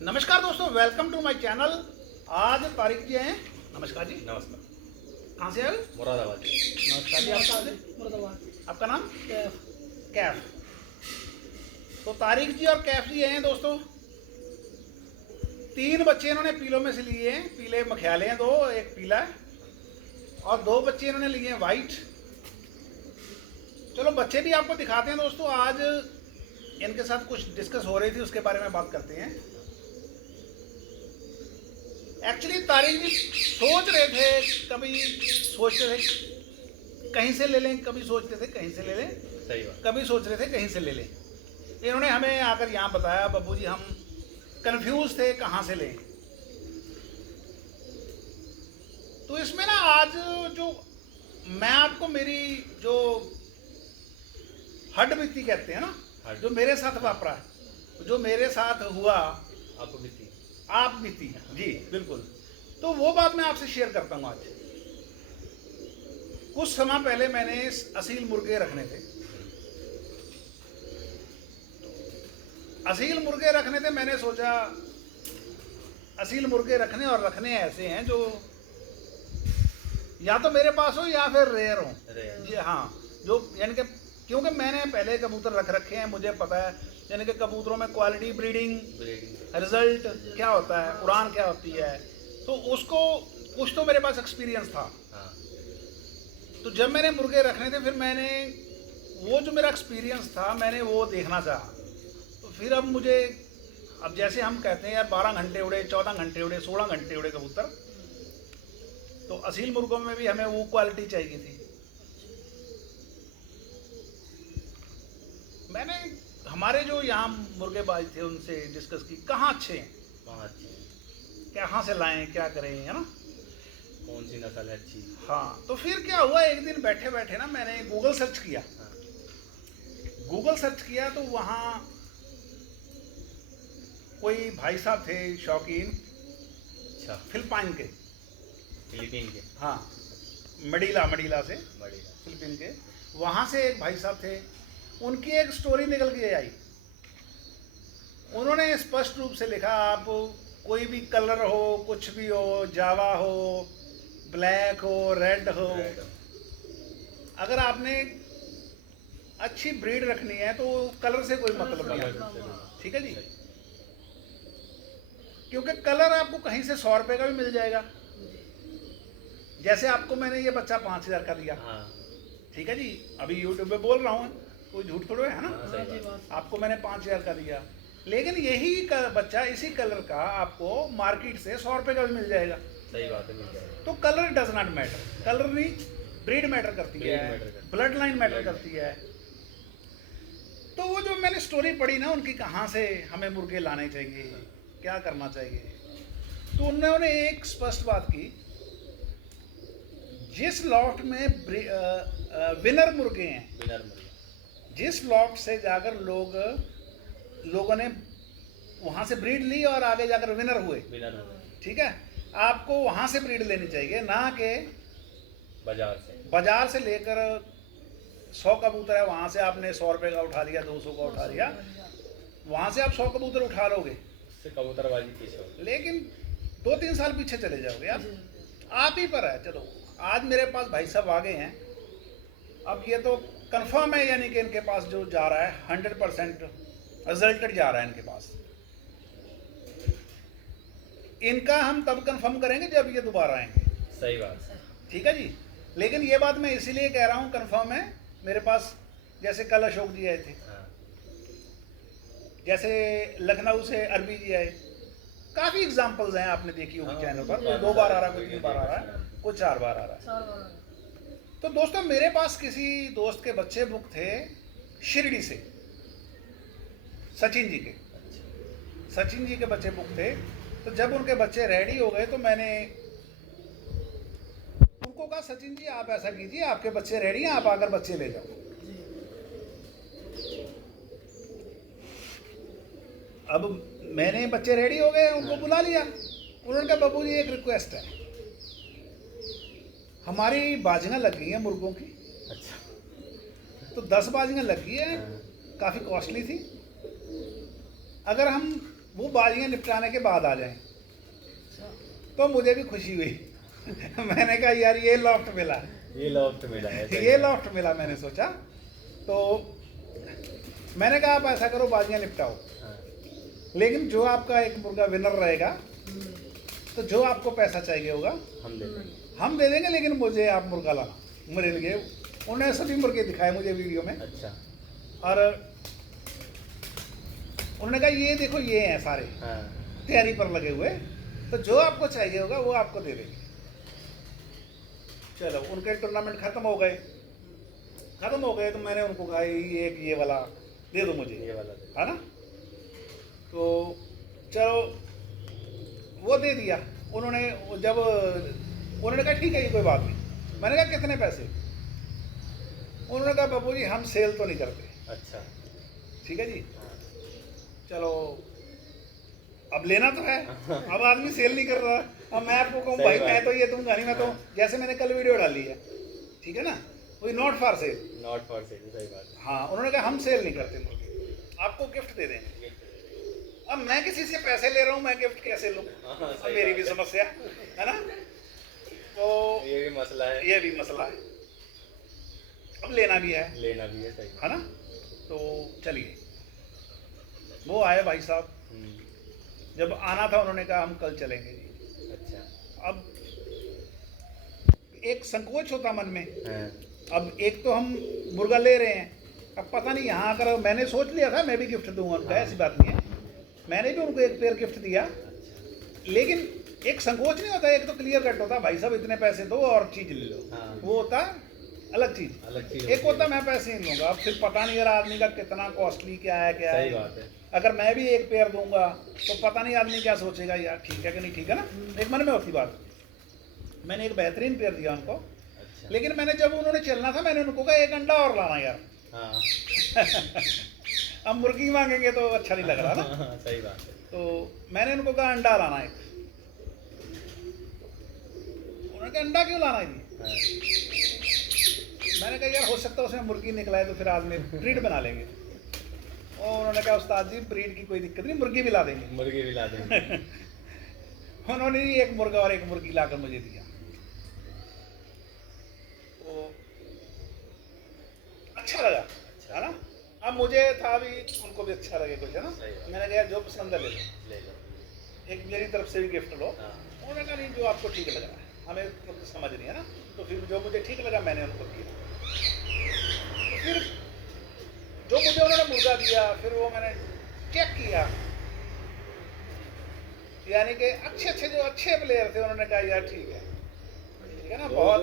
नमस्कार दोस्तों, welcome to my channel. आज तारिक जी हैं। नमस्कार जी। नमस्कार। कहाँ से आए? मुरादाबाद। नमस्कार जी। आप कहाँ से? मुरादाबाद। आपका नाम? कैफ। तो तारिक जी और कैफ जी हैं दोस्तों। 3 बच्चे इन्होंने पीलों में से लिए हैं। पीले मखियाले हैं 2, एक पीला है और 2 बच्चे इन्होंने लिए हैं वाइट। चलो बच्चे भी आपको दिखाते हैं दोस्तों। आज इनके साथ कुछ डिस्कस हो रही थी, उसके बारे में बात करते हैं। एक्चुअली तारिक जी सोच रहे थे, कभी सोचते थे कहीं से ले लें, कभी सोचते थे कहीं से ले लें, सही बात। कभी सोच रहे थे कहीं से ले लें। इन्होंने हमें आकर यहाँ बताया, बब्बू जी हम कंफ्यूज थे कहाँ से लें। तो इसमें ना आज जो मैं आपको मेरी जो हड्ड बीती कहते हैं ना, जो मेरे साथ वापरा है, जो मेरे साथ हुआ, आपको भी थी। आप बीती जी बिल्कुल। तो वो बात मैं आपसे शेयर करता हूँ आज। कुछ समय पहले मैंने असील मुर्गे रखने थे। असील मुर्गे रखने थे, मैंने सोचा असील मुर्गे रखने, और रखने ऐसे हैं जो या तो मेरे पास हो या फिर रेयर हो जी। हाँ, जो यानी कि क्योंकि मैंने पहले कबूतर रख रखे हैं, मुझे पता है यानी कि कबूतरों में क्वालिटी, ब्रीडिंग रिजल्ट क्या होता है, उड़ान क्या होती है, तो उसको कुछ तो मेरे पास एक्सपीरियंस था। हाँ। तो जब मैंने मुर्गे रखने थे, फिर मैंने वो जो मेरा एक्सपीरियंस था मैंने वो देखना चाहा। तो फिर अब मुझे, अब जैसे हम कहते हैं यार 12 घंटे उड़े, 14 घंटे उड़े, 16 घंटे उड़े कबूतर, तो असील मुर्गों में भी हमें वो क्वालिटी चाहिए थी। मैंने हमारे जो यहाँ मुर्गेबाज थे उनसे डिस्कस की, कहाँ अच्छे हैं, वहाँ अच्छी कहाँ से लाएं, क्या करें, है ना। कौन सी नस्ल है अच्छी। हाँ, तो फिर क्या हुआ, एक दिन बैठे बैठे ना मैंने गूगल सर्च किया। हाँ। गूगल सर्च किया तो वहाँ कोई भाई साहब थे शौकीन, अच्छा। फिलिपाइन के। फिलीपीन के। हाँ, मडीला से, बड़ी। फिलिपीन के। वहाँ से एक भाई साहब थे, उनकी एक स्टोरी निकल के आई। उन्होंने स्पष्ट रूप से लिखा, आप कोई भी कलर हो, कुछ भी हो, जावा हो, ब्लैक हो, रेड हो, अगर आपने अच्छी ब्रीड रखनी है तो कलर से कोई मतलब नहीं है। ठीक है जी। क्योंकि कलर आपको कहीं से 100 रुपये का भी मिल जाएगा। जैसे आपको मैंने ये बच्चा 5000 का दिया। हाँ। ठीक है जी, अभी यूट्यूब पे बोल रहा हूँ, कोई झूठ थोड़ा है ना। हाँ, सही बात। आपको मैंने 5000 का दिया, लेकिन यही बच्चा इसी कलर का आपको मार्केट से 100 रुपये का भी मिल जाएगा। सही बात है, मिल जाएगा। तो colour does not matter. Colour नहीं, ब्रीड मैटर करती Breed है, matter करती है। ब्लड लाइन मैटर करती है। तो वो जो मैंने स्टोरी पढ़ी ना उनकी, कहाँ से हमें मुर्गे लाने चाहिए, क्या करना चाहिए, तो उन्होंने एक स्पष्ट बात की, जिस लॉफ्ट में विनर मुर्गे हैं, विनर मुर्गा। जिस लॉफ्ट से जाकर लोगों ने वहाँ से ब्रीड ली और आगे जाकर विनर हुए, विनर मुर्गा। ठीक है, आपको वहाँ से ब्रीड लेनी चाहिए, ना कि बाजार से लेकर 100 कबूतर है, वहाँ से आपने 100 रुपये का उठा लिया, 200 का उठा लिया, वहाँ से आप 100 कबूतर उठा लोगे, उससे कबूतरबाजी पीछे हो। लेकिन 2-3 साल पीछे चले जाओगे। आप ही पर है। चलो आज मेरे पास भाई साहब आ गए हैं, अब ये तो कंफर्म है, यानी कि इनके पास जो जा रहा है 100% रिजल्टेड जा रहा है इनके पास। इनका हम तब कंफर्म करेंगे जब ये दोबारा आएंगे। सही बात। ठीक है जी। लेकिन ये बात मैं इसीलिए कह रहा हूँ कंफर्म है। मेरे पास जैसे कल अशोक जी आए थे, हाँ। जैसे लखनऊ से अरबी जी आए, काफ़ी एग्जांपल्स हैं, आपने देखी होगी हाँ, चैनल पर। हाँ, कोई 2 बार आ रहा है, कोई हाँ, 3 बार आ रहा है, कोई 4 बार आ रहा है। हाँ। तो दोस्तों मेरे पास किसी दोस्त के बच्चे बुक थे शिरडी से, सचिन जी के। सचिन जी के बच्चे बुक थे। तो जब उनके बच्चे रेडी हो गए तो मैंने उनको कहा, सचिन जी आप ऐसा कीजिए, आपके बच्चे रेडी हैं, आप आकर बच्चे ले जाओ। अब मैंने बच्चे रेडी हो गए, उनको बुला लिया। उन्होंने कहा, बाबू जी एक रिक्वेस्ट है, हमारी बाजियाँ लग गई हैं मुर्गों की। अच्छा। तो 10 बाजियाँ लग गई हैं, काफ़ी कॉस्टली थी। अगर हम वो बाजियाँ निपटाने के बाद आ जाएं, तो मुझे भी खुशी हुई। मैंने कहा यार ये लॉफ्ट मिला, ये लॉफ्ट मिला है, सही ये बात। लॉफ्ट मिला। मैंने सोचा, तो मैंने कहा आप ऐसा करो, बाजियाँ निपटाओ, हाँ, लेकिन जो आपका एक मुर्गा विनर रहेगा, तो जो आपको पैसा चाहिए होगा हम दे देंगे। हम दे देंगे, लेकिन मुझे आप मुर्गा लाना मेरे लिए। उन्होंने सभी मुर्गे दिखाए मुझे वीडियो में, अच्छा। और उन्होंने कहा ये देखो ये हैं सारे हाँ, तैयारी पर लगे हुए, तो जो आपको चाहिए होगा वो आपको दे देंगे। चलो उनके टूर्नामेंट खत्म हो गए, तो मैंने उनको कहा ये वाला दे दो मुझे, ये वाला दे। है ना। तो चलो वो दे दिया उन्होंने। जब उन्होंने कहा ठीक है ये कोई बात नहीं, मैंने कहा कितने पैसे, उन्होंने कहा बाबू जी हम सेल तो नहीं करते। अच्छा। ठीक है जी, हाँ, चलो अब लेना तो है, अब आदमी सेल नहीं कर रहा। अब मैं आपको कहूँ सही भाई बात। मैं तो ये दूंगा नहीं, मैं तो हाँ। जैसे मैंने कल वीडियो डाली है, ठीक है ना, वही not for sale. Not for sale, सही बात है। हाँ, उन्होंने कहा हम सेल नहीं करते मुर्गे, आपको गिफ्ट दे देंगे। अब मैं किसी से पैसे ले रहा हूँ, मैं गिफ्ट कैसे लूँ? हाँ, अब सही मेरी बात भी है। समस्या है ना, तो ये भी मसला है, ये भी मसला है, अब लेना भी है लेना भी है, सही। है ना। तो चलिए, वो आए भाई साहब, जब आना था उन्होंने कहा हम कल चलेंगे जी। अच्छा। अब एक संकोच होता मन में, हाँ, अब एक तो हम मुर्गा ले रहे हैं, अब पता नहीं यहाँ अगर मैंने सोच लिया था मैं भी गिफ्ट दूंगा उनका, ऐसी बात नहीं है, मैंने भी उनको एक पेयर गिफ्ट दिया, लेकिन एक संकोच नहीं होता, एक तो क्लियर कट होता भाई साहब इतने पैसे दो और चीज ले लो, हाँ। वो होता अलग चीज। अलग चीज एक होता मैं पैसे नहीं लूंगा, अब फिर पता नहीं यार आदमी का कितना कॉस्टली क्या है सही बात है। अगर मैं भी एक पेयर दूंगा तो पता नहीं आदमी क्या सोचेगा, यार ठीक है कि नहीं ठीक है ना, एक मन में होती बात। मैंने एक बेहतरीन पेयर दिया उनको, अच्छा। लेकिन मैंने जब उन्होंने चलना था मैंने उनको कहा एक अंडा और लाना यार। हाँ, अब मुर्गी मांगेंगे तो अच्छा नहीं लग रहा ना, हाँ, सही बात है। तो मैंने उनको कहा अंडा लाना एक, उन्होंने कहा अंडा क्यों लाना है जी? हाँ, मैंने कहा यार हो सकता है उसमें मुर्गी निकला है तो फिर आदमी ब्रीड बना लेंगे, और उन्होंने कहा उस्ताद जी ब्रीड की कोई दिक्कत नहीं, मुर्गी भी ला देंगे। मुर्गी भी ला देंगे। उन्होंने ही एक मुर्गा और एक मुर्गी लाकर मुझे दिया, तो अच्छा लगा, है ना। अब मुझे था भी उनको भी अच्छा लगे कुछ, है ना। सही बात। मैंने कहा जो पसंद है ले लो, ले लो। एक मेरी तरफ से भी गिफ्ट लो। हाँ, उन्होंने कहा नहीं जो आपको ठीक लग रहा है, हमें तो समझ नहीं है ना, तो फिर जो मुझे ठीक लगा मैंने उनको दिया। तो फिर जो मुझे उन्होंने मुर्गा दिया, फिर वो मैंने चेक किया, यानी कि अच्छे जो अच्छे प्लेयर थे उन्होंने कहा यार ठीक है ना, बहुत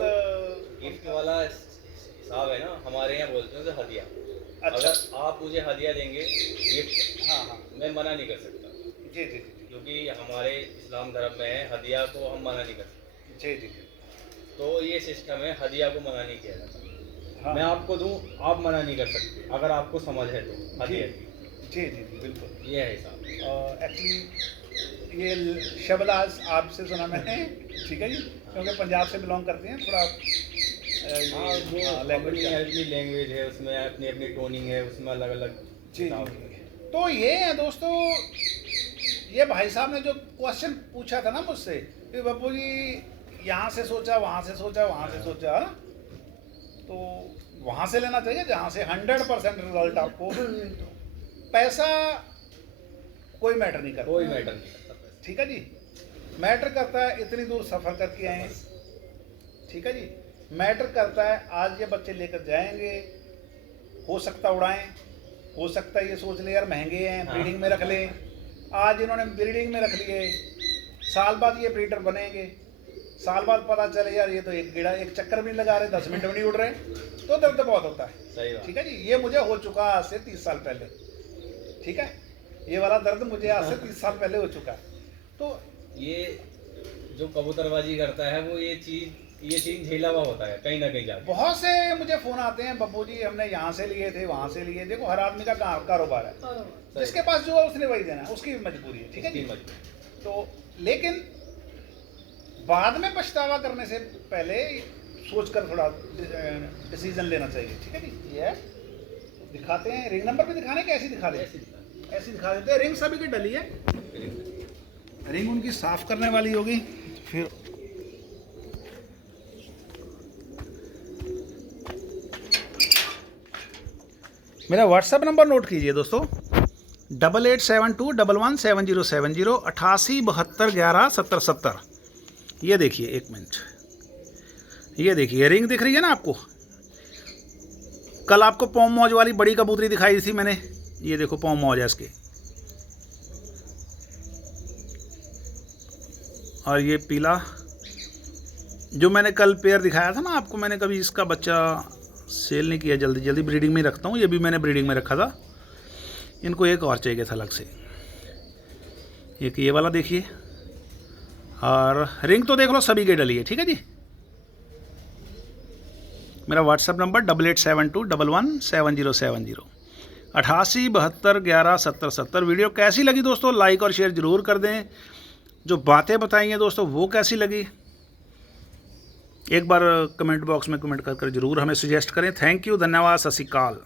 गिफ्ट वाला हिसाब है ना, हमारे यहाँ बोलते हैं तो हदिया। अच्छा। अगर आप मुझे हदिया देंगे गिफ्ट, हाँ, मैं मना नहीं कर सकता, जी, क्योंकि हमारे इस्लाम धर्म में है हदिया को हम मना नहीं कर सकते। जी, तो ये सिस्टम है, हदिया को मना नहीं किया जाता। हाँ, मैं आपको दूं, आप मना नहीं कर सकते अगर आपको समझ है तो हदिया की। जी, बिल्कुल। ये है हिसाब। एक्चुअली ये शब्द आज आपसे सुना मैंने, ठीक है जी, क्योंकि पंजाब से बिलोंग करते हैं थोड़ा, हाँ, जो लैंग्वेज अपनी लैंग्वेज है उसमें अपनी अपनी टोनिंग है, उसमें अलग अलग। जी। तो ये है दोस्तों, ये भाई साहब ने जो क्वेश्चन पूछा था ना मुझसे कि बापू जी यहाँ से सोचा वहाँ से सोचा वहाँ से सोचा, है ना, तो वहाँ से लेना चाहिए जहाँ से 100% रिजल्ट आपको। पैसा कोई मैटर नहीं करता, कोई मैटर नहीं करता पैसा। ठीक है जी, मैटर करता है इतनी दूर सफ़र करके आए, ठीक है जी, मैटर करता है आज ये बच्चे लेकर जाएंगे, हो सकता उड़ाएं, हो सकता है ये सोच ले यार महंगे हैं ब्रीडिंग में रख लें, आज इन्होंने ब्रीडिंग में रख लिए, साल बाद ये ब्रीडर बनेंगे, साल बाद पता चले यार ये तो एक चक्कर भी नहीं लगा रहे, 10 मिनट भी नहीं उड़ रहे, तो दर्द बहुत होता है। सही बात। ठीक है जी, ये मुझे हो चुका आज से 30 साल पहले, ठीक है, ये वाला दर्द मुझे आज से 30 साल पहले हो चुका है। तो ये जो कबूतरबाजी करता है वो ये चीज झेला हुआ होता है कहीं ना कहीं जाके। बहुत से मुझे फोन आते हैं बब्बू जी हमने यहाँ से लिए थे वहाँ से लिए, देखो हर आदमी का कारोबार है, जिसके पास जो है उसने वही देना है, उसकी मजबूरी है, ठीक है जी। तो लेकिन बाद में पछतावा करने से पहले सोचकर थोड़ा डिसीजन लेना चाहिए, ठीक है जी। ये है, दिखाते हैं रिंग नंबर भी दिखाने, कैसी दिखा दें? ऐसी दिखा देते हैं। रिंग सभी की डली है, रिंग उनकी साफ करने वाली होगी। फिर मेरा व्हाट्सएप नंबर नोट कीजिए दोस्तों, 8872117070 8872117070। ये देखिए, एक मिनट, ये देखिए रिंग दिख रही है ना आपको। कल आपको पॉम मौज वाली बड़ी कबूतरी दिखाई थी मैंने, ये देखो पॉम मौज है इसके। और ये पीला जो मैंने कल पेयर दिखाया था ना आपको, मैंने कभी इसका बच्चा सेल नहीं किया, जल्दी जल्दी ब्रीडिंग में रखता हूँ। ये भी मैंने ब्रीडिंग में रखा था। इनको एक और चाहिए था अलग से। एक ये वाला देखिए, और रिंग तो देख लो सभी की डली है। ठीक है जी। मेरा व्हाट्सएप नंबर 8872117070 8872117070। वीडियो कैसी लगी दोस्तों, लाइक और शेयर ज़रूर कर दें। जो बातें बताई हैं दोस्तों वो कैसी लगी, एक बार कमेंट बॉक्स में कमेंट कर ज़रूर हमें सजेस्ट करें। थैंक यू, धन्यवाद, सत श्री अकाल।